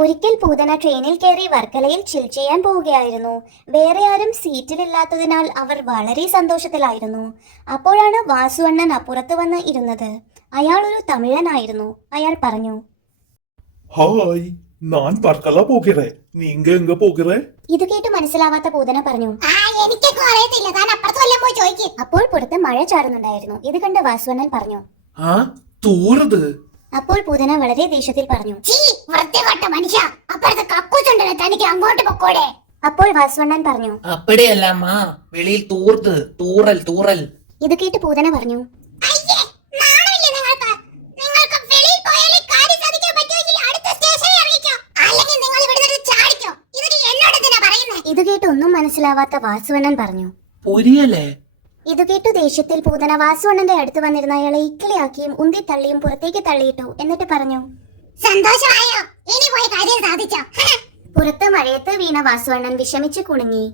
ഒരിക്കൽ പൂതന ട്രെയിനിൽ കയറി വർക്കലയിൽ ചിൽ ചെയ്യാൻ പോവുകയായിരുന്നു. വേറെ ആരും സീറ്റിലില്ലാത്തതിനാൽ അവർ വളരെ സന്തോഷത്തിലായിരുന്നു. അപ്പോഴാണ് വാസു അണ്ണൻ അപ്പുറത്ത് വന്ന് ഇരുന്നത്. അയാൾ ഒരു തമിഴനായിരുന്നു. അയാൾ പറഞ്ഞു, ஹாய், நான் பர்க்கலா போகிறேன். நீங்க எங்க போகிற? ഇത് കേട്ട് മനസ്സിലാവാത്ത പൂതന പറഞ്ഞു, അപ്പോൾ പുറത്ത് മഴ ചാറുന്നുണ്ടായിരുന്നു. ഇത് കണ്ട് വാസു അണ്ണൻ പറഞ്ഞു. ആ തൂറത്. അപ്പോൾ പൂതന വളരെ ദേഷ്യത്തിൽ പറഞ്ഞു, അപ്പോൾ വാസു അണ്ണൻ പറഞ്ഞു, அப்படியல்லம்மா வெளியில் தூர்து தூறல் தூறல். ഇത് കേട്ട് പൂതന പറഞ്ഞു, ഇത് കേട്ട് ഒന്നും മനസ്സിലാവാത്ത വാസുവണ്ണൻ പറഞ്ഞു. புரியலே. ഇത് കേട്ടു ദേഷ്യത്തിൽ പൂതന വാസുവണ്ണന്റെ അടുത്ത് വന്നിരുന്ന അയാളെ ഇക്കിളിയാക്കിയും ഉന്തി തള്ളിയും പുറത്തേക്ക് തള്ളിയിട്ടു. എന്നിട്ട് പറഞ്ഞു, സന്തോഷമായോ? ഇനി പോയി കാര്യം സാധിച്ചോ? പുറത്ത് മഴയത്ത് വീണ വാസുവണ്ണൻ വിഷമിച്ചു കുണുങ്ങി.